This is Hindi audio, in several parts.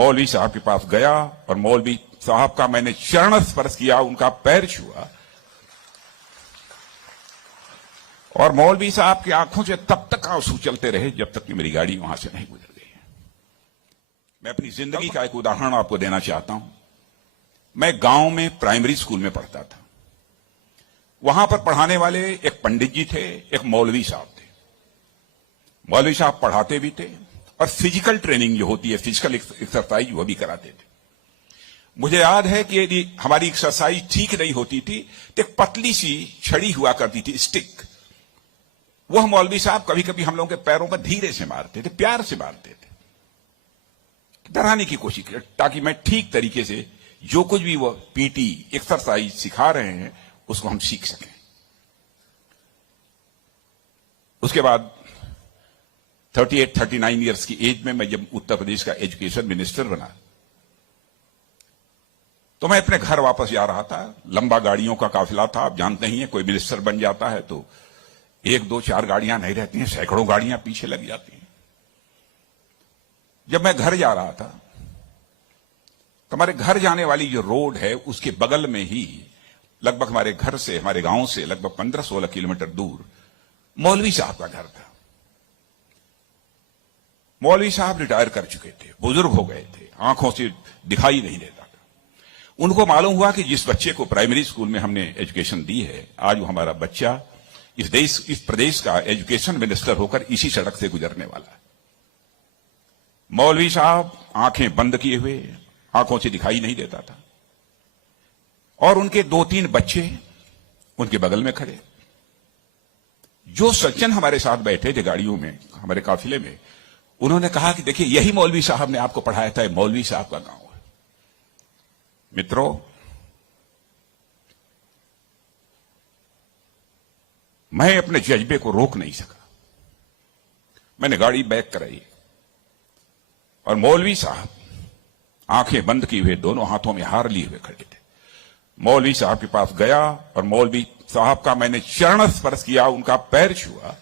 मौलवी साहब के पास गया और मौलवी साहब का मैंने चरण स्पर्श किया, उनका पैर छुआ और मौलवी साहब की आंखों से तब तक आंसू चलते रहे जब तक कि मेरी गाड़ी वहां से नहीं गुजर गई। मैं अपनी जिंदगी का एक उदाहरण आपको देना चाहता हूं। मैं गांव में प्राइमरी स्कूल में पढ़ता था। वहां पर पढ़ाने वाले एक पंडित जी थे, एक मौलवी साहब थे। मौलवी साहब पढ़ाते भी थे और फिजिकल ट्रेनिंग जो होती है, फिजिकल एक्सरसाइज, वो भी कराते थे। मुझे याद है कि यदि हमारी एक्सरसाइज ठीक नहीं होती थी तो एक पतली सी छड़ी हुआ करती थी, स्टिक। वह मौलवी साहब कभी कभी हम लोगों के पैरों पर धीरे से मारते थे, प्यार से मारते थे, डराने की कोशिश की, ताकि मैं ठीक तरीके से जो कुछ भी वो पीटी एक्सरसाइज सिखा रहे हैं उसको हम सीख सकें। उसके बाद 38-39 ईयर्स की एज में मैं जब उत्तर प्रदेश का एजुकेशन मिनिस्टर बना तो मैं अपने घर वापस जा रहा था। लंबा गाड़ियों का काफिला था, आप जानते ही हैं, कोई मिनिस्टर बन जाता है तो 1, 2, 4 गाड़ियां नहीं रहती हैं, सैकड़ों गाड़ियां पीछे लग जाती हैं। जब मैं घर जा रहा था तो हमारे घर जाने वाली जो रोड है उसके बगल में ही, लगभग हमारे घर से, हमारे गांव से लगभग 15-16 किलोमीटर दूर मौलवी साहब का घर था। मौलवी साहब रिटायर कर चुके थे, बुजुर्ग हो गए थे, आंखों से दिखाई नहीं देता था। उनको मालूम हुआ कि जिस बच्चे को प्राइमरी स्कूल में हमने एजुकेशन दी है, आज वो हमारा बच्चा इस प्रदेश का एजुकेशन मिनिस्टर होकर इसी सड़क से गुजरने वाला है। मौलवी साहब आंखें बंद किए हुए, आंखों से दिखाई नहीं देता था और उनके 2-3 बच्चे उनके बगल में खड़े। जो सज्जन हमारे साथ बैठे थे गाड़ियों में, हमारे काफिले में, उन्होंने कहा कि देखिए यही मौलवी साहब ने आपको पढ़ाया था, मौलवी साहब का गांव है। मित्रों, मैं अपने जज्बे को रोक नहीं सका। मैंने गाड़ी बैक कराई और मौलवी साहब आंखें बंद किए हुए, दोनों हाथों में हार लिए हुए खड़े थे। मौलवी साहब के पास गया और मौलवी साहब का मैंने चरण स्पर्श किया, उनका पैर छुआ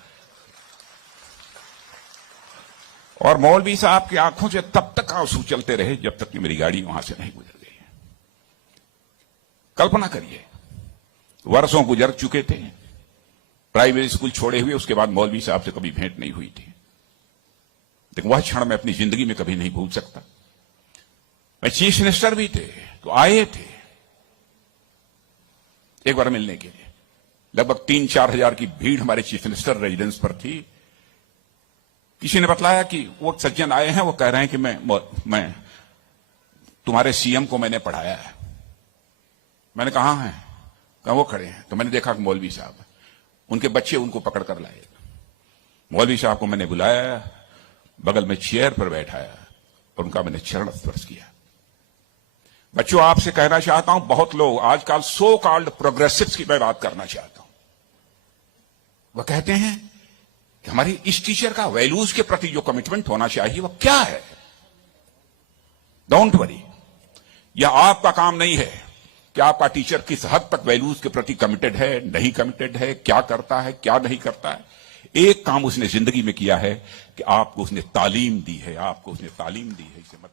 और मौलवी साहब की आंखों से तब तक आंसू चलते रहे जब तक कि मेरी गाड़ी वहां से नहीं गुजर गई। कल्पना करिए, वर्षों गुजर चुके थे, प्राइमरी स्कूल छोड़े हुए, उसके बाद मौलवी साहब से कभी भेंट नहीं हुई थी, लेकिन वह क्षण मैं अपनी जिंदगी में कभी नहीं भूल सकता। मैं चीफ मिनिस्टर भी थे तो आए थे एक बार मिलने के लिए। लगभग 3-4 हजार की भीड़ हमारे चीफ मिनिस्टर रेजिडेंस पर थी। किसी ने बतलाया कि वो सज्जन आए हैं, वो कह रहे हैं कि मैं तुम्हारे सीएम को मैंने पढ़ाया है। मैंने कहा है, कहा वो खड़े हैं। तो मैंने देखा कि मौलवी साहब, उनके बच्चे उनको पकड़ कर लाए। मौलवी साहब को मैंने बुलाया, बगल में चेयर पर बैठाया और उनका मैंने चरण स्पर्श किया। बच्चों, आपसे कहना चाहता हूं, बहुत लोग आजकल सो कॉल्ड प्रोग्रेसिव्स की मैं बात करना चाहता हूं। वह कहते हैं कि हमारी इस टीचर का वैल्यूज के प्रति जो कमिटमेंट होना चाहिए वह क्या है। डोंट वरी, यह आपका काम नहीं है कि आपका टीचर किस हद तक वैल्यूज के प्रति कमिटेड है, नहीं कमिटेड है, क्या करता है, क्या नहीं करता है। एक काम उसने जिंदगी में किया है कि आपको उसने तालीम दी है, आपको उसने तालीम दी है, इसे मत